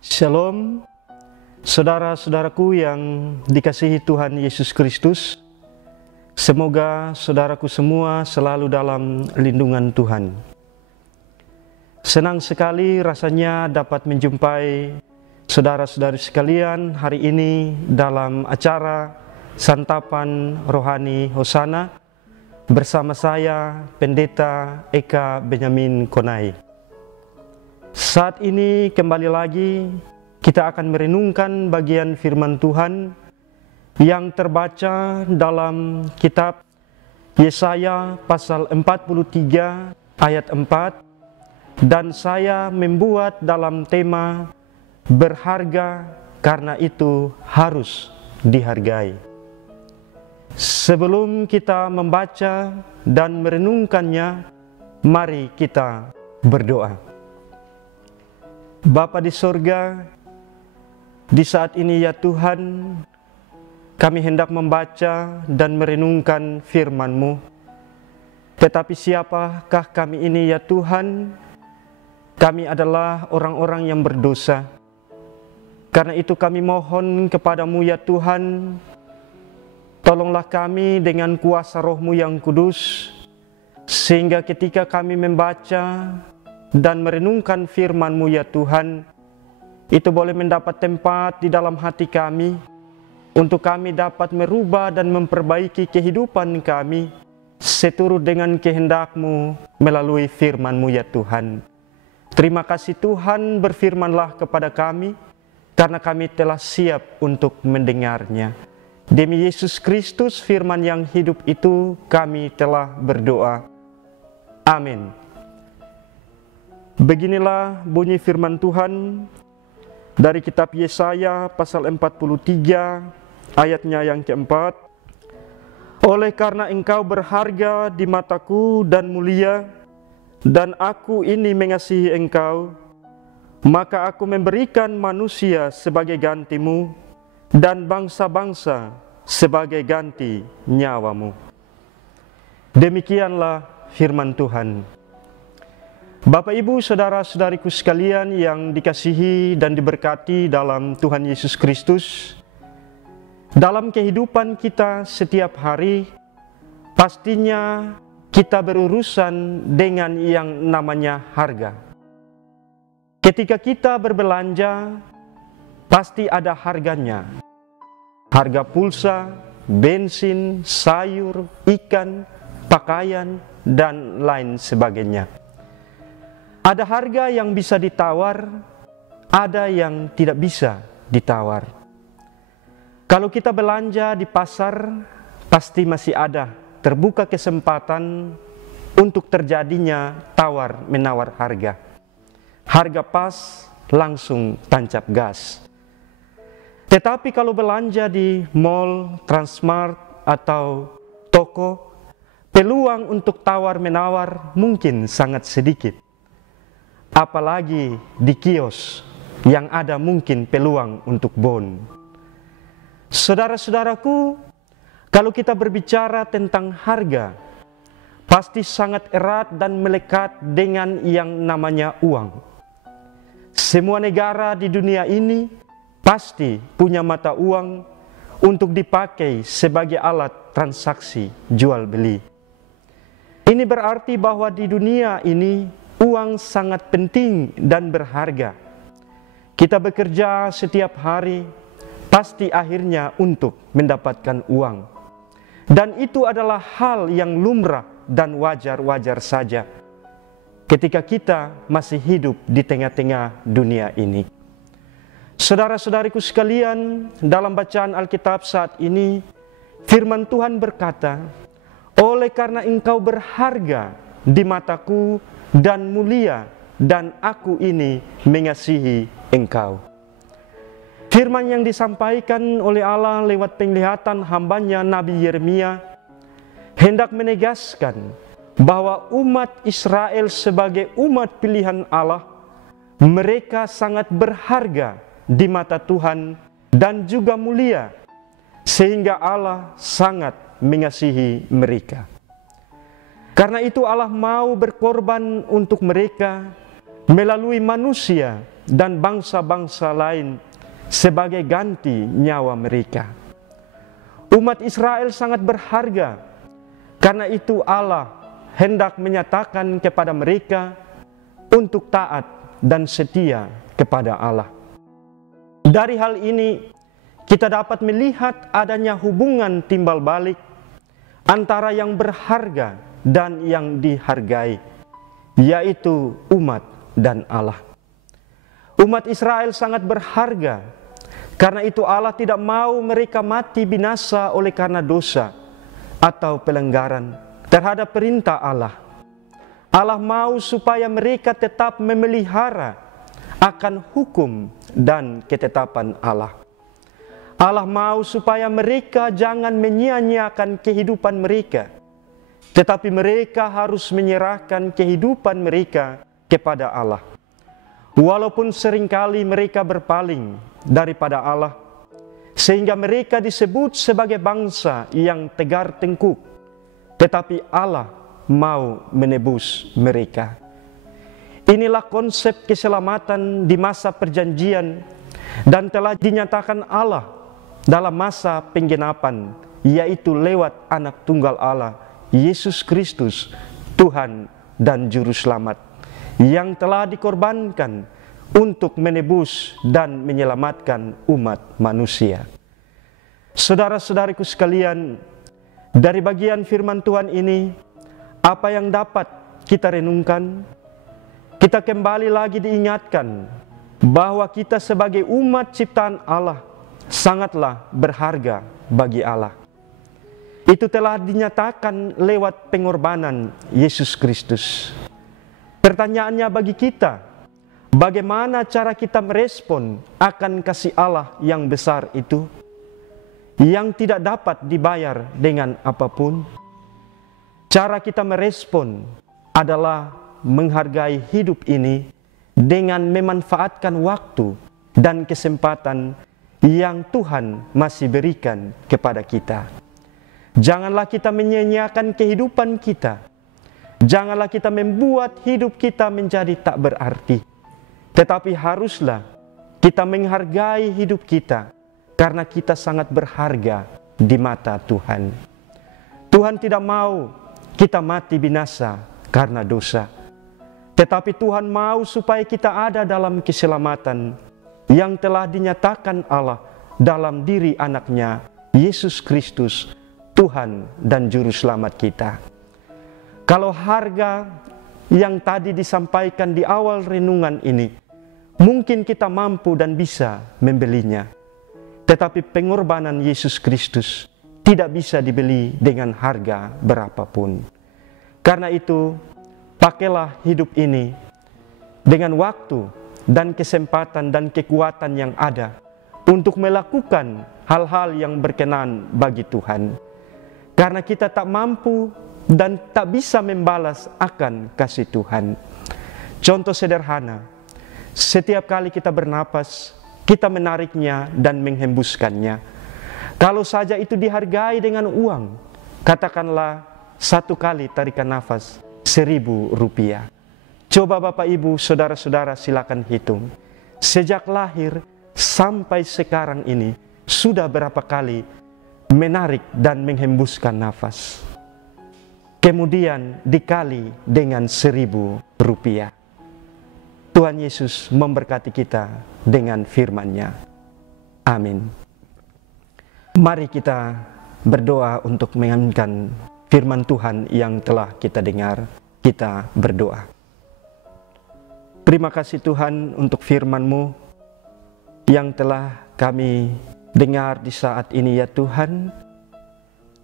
Shalom, saudara-saudaraku yang dikasihi Tuhan Yesus Kristus. Semoga saudaraku semua selalu dalam lindungan Tuhan. Senang sekali rasanya dapat menjumpai saudara-saudari sekalian hari ini dalam acara Santapan Rohani Hosana bersama saya, Pendeta Eka Benyamin Konai. Saat ini kembali lagi kita akan merenungkan bagian firman Tuhan yang terbaca dalam kitab Yesaya pasal 43 ayat 4, dan saya membuat dalam tema berharga karena itu harus dihargai. Sebelum kita membaca dan merenungkannya, mari kita berdoa. Bapa di sorga, di saat ini ya Tuhan, kami hendak membaca dan merenungkan firman-Mu. Tetapi siapakah kami ini ya Tuhan? Kami adalah orang-orang yang berdosa. Karena itu kami mohon kepadamu ya Tuhan, tolonglah kami dengan kuasa Roh-Mu yang kudus, sehingga ketika kami membaca dan merenungkan firman-Mu ya Tuhan, itu boleh mendapat tempat di dalam hati kami, untuk kami dapat merubah dan memperbaiki kehidupan kami, seturut dengan kehendak-Mu melalui firman-Mu ya Tuhan. Terima kasih Tuhan, berfirmanlah kepada kami, karena kami telah siap untuk mendengarnya. Demi Yesus Kristus firman yang hidup itu kami telah berdoa. Amin. Beginilah bunyi firman Tuhan dari kitab Yesaya pasal 43 ayatnya yang keempat. Oleh karena engkau berharga di mataku dan mulia, dan aku ini mengasihi engkau, maka aku memberikan manusia sebagai gantimu, dan bangsa-bangsa sebagai ganti nyawamu. Demikianlah firman Tuhan. Bapak, Ibu, saudara-saudariku sekalian yang dikasihi dan diberkati dalam Tuhan Yesus Kristus, dalam kehidupan kita setiap hari, pastinya kita berurusan dengan yang namanya harga. Ketika kita berbelanja, pasti ada harganya. Harga pulsa, bensin, sayur, ikan, pakaian, dan lain sebagainya. Ada harga yang bisa ditawar, ada yang tidak bisa ditawar. Kalau kita belanja di pasar, pasti masih ada terbuka kesempatan untuk terjadinya tawar-menawar harga. Harga pas, langsung tancap gas. Tetapi kalau belanja di mall, Transmart, atau toko, peluang untuk tawar-menawar mungkin sangat sedikit. Apalagi di kios yang ada mungkin peluang untuk bon. Saudara-saudaraku, kalau kita berbicara tentang harga, pasti sangat erat dan melekat dengan yang namanya uang. Semua negara di dunia ini pasti punya mata uang untuk dipakai sebagai alat transaksi jual beli. Ini berarti bahwa di dunia ini uang sangat penting dan berharga. Kita bekerja setiap hari, pasti akhirnya untuk mendapatkan uang. Dan itu adalah hal yang lumrah dan wajar-wajar saja ketika kita masih hidup di tengah-tengah dunia ini. Saudara-saudariku sekalian, dalam bacaan Alkitab saat ini, firman Tuhan berkata, oleh karena engkau berharga di mataku dan mulia, dan aku ini mengasihi engkau. Firman yang disampaikan oleh Allah lewat penglihatan hambanya Nabi Yeremia hendak menegaskan bahwa umat Israel sebagai umat pilihan Allah, mereka sangat berharga di mata Tuhan dan juga mulia, sehingga Allah sangat mengasihi mereka. Karena itu Allah mau berkorban untuk mereka melalui manusia dan bangsa-bangsa lain sebagai ganti nyawa mereka. Umat Israel sangat berharga, karena itu Allah hendak menyatakan kepada mereka untuk taat dan setia kepada Allah. Dari hal ini, kita dapat melihat adanya hubungan timbal balik antara yang berharga dan yang dihargai, yaitu umat dan Allah. Umat Israel sangat berharga, karena itu Allah tidak mau mereka mati binasa oleh karena dosa atau pelanggaran terhadap perintah Allah. Allah mau supaya mereka tetap memelihara akan hukum dan ketetapan Allah. Allah mau supaya mereka jangan menyia-nyiakan kehidupan mereka, tetapi mereka harus menyerahkan kehidupan mereka kepada Allah. Walaupun seringkali mereka berpaling daripada Allah, sehingga mereka disebut sebagai bangsa yang tegar tengkuk, tetapi Allah mau menebus mereka. Inilah konsep keselamatan di masa perjanjian dan telah dinyatakan Allah dalam masa penggenapan, yaitu lewat Anak Tunggal Allah, Yesus Kristus, Tuhan dan Juru Selamat, yang telah dikorbankan untuk menebus dan menyelamatkan umat manusia. Saudara-saudariku sekalian, dari bagian firman Tuhan ini, apa yang dapat kita renungkan? Kita kembali lagi diingatkan bahwa kita sebagai umat ciptaan Allah sangatlah berharga bagi Allah. Itu telah dinyatakan lewat pengorbanan Yesus Kristus. Pertanyaannya bagi kita, bagaimana cara kita merespon akan kasih Allah yang besar itu, yang tidak dapat dibayar dengan apapun? Cara kita merespon adalah menghargai hidup ini dengan memanfaatkan waktu dan kesempatan yang Tuhan masih berikan kepada kita. Janganlah kita menyia-nyiakan kehidupan kita. Janganlah kita membuat hidup kita menjadi tak berarti. Tetapi haruslah kita menghargai hidup kita, karena kita sangat berharga di mata Tuhan. Tuhan tidak mau kita mati binasa karena dosa, tetapi Tuhan mau supaya kita ada dalam keselamatan yang telah dinyatakan Allah dalam diri anaknya, Yesus Kristus, Tuhan dan Juru Selamat kita. Kalau harga yang tadi disampaikan di awal renungan ini, mungkin kita mampu dan bisa membelinya. Tetapi pengorbanan Yesus Kristus tidak bisa dibeli dengan harga berapapun. Karena itu, pakailah hidup ini dengan waktu dan kesempatan dan kekuatan yang ada untuk melakukan hal-hal yang berkenan bagi Tuhan. Karena kita tak mampu dan tak bisa membalas akan kasih Tuhan. Contoh sederhana, setiap kali kita bernapas, kita menariknya dan menghembuskannya. Kalau saja itu dihargai dengan uang, katakanlah satu kali tarikan nafas Rp1.000. Coba Bapak Ibu, saudara-saudara silakan hitung. Sejak lahir sampai sekarang ini, sudah berapa kali menarik dan menghembuskan nafas? Kemudian dikali dengan Rp1.000. Tuhan Yesus memberkati kita dengan firman-Nya. Amin. Mari kita berdoa untuk mengaminkan firman Tuhan yang telah kita dengar. Kita berdoa. Terima kasih Tuhan untuk firman-Mu yang telah kami dengar di saat ini ya Tuhan.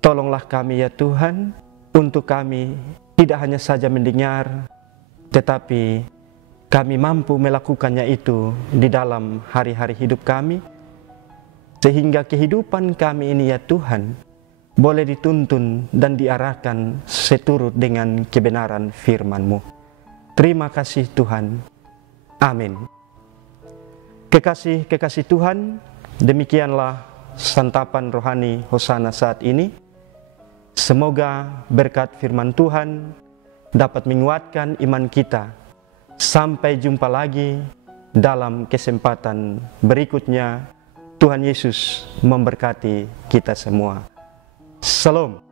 Tolonglah kami ya Tuhan, untuk kami tidak hanya saja mendengar, tetapi kami mampu melakukannya itu di dalam hari-hari hidup kami, sehingga kehidupan kami ini ya Tuhan boleh dituntun dan diarahkan seturut dengan kebenaran firman-Mu. Terima kasih Tuhan. Amin. Kekasih-kekasih Tuhan, demikianlah santapan rohani Hosana saat ini. Semoga berkat firman Tuhan dapat menguatkan iman kita. Sampai jumpa lagi dalam kesempatan berikutnya. Tuhan Yesus memberkati kita semua. Shalom.